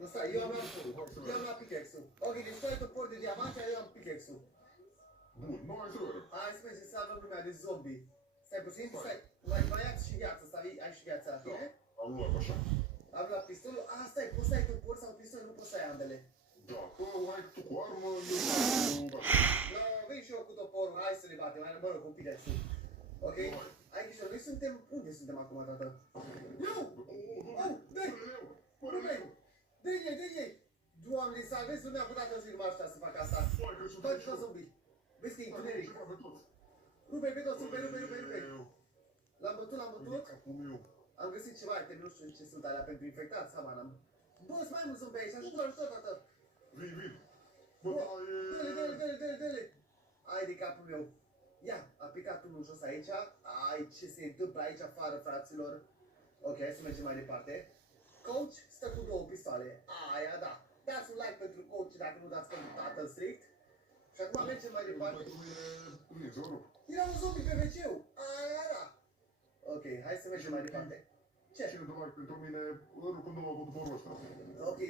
Nu stai, eu am luat pickaxe-ul. Ok, deci tu ai topor de diamant, eu am pickaxe-ul. Bun, nu mai zăr. Hai să mergem să salvăm lumea de zombie. Stai puțin, stai. Mai ia și viață, stai, ai și viața, bine? Am luat așa. Am luat pistolul. Stai, poți să ai topor sau pistol, nu poți să ai ambele. Da, ai tu cu armă, eu cu... Vei și eu cu toporul, hai să le batem, mai mă rog, cu pickaxe-ul. Ok? Ai grijă, noi suntem... Unde suntem acum, tată? Nu! Dă-i! Ruben! Dă-i! Doamne, salvezi lumea cu dată în filmul ăsta să fac asta. Băi, tot zombie. Vezi că e întuneric. Ruben, pe toți, Ruben. L-am bătut. Am găsit ceva item, nu știu ce sunt alea pentru infectați, habar n-am. Bă, sunt mai mulți zombi aici, ajutor, tată. Vin. Dă-le. Ai de capul meu. Ia, a picat unul jos aici. Ai, ce se întâmplă aici afară, fraților. Ok, hai să mergem mai departe. Coach stă cu 2 pistoale. Aia, da. Dați un like pentru coach dacă nu dați pentru tatăl strict. Și acum mergem mai departe. Era un zombie pe WC-ul. Aia, da. Ok, hai să mergem mai departe. Ce? Cine dă like pentru mine, rup în două cu după ăsta. Ok.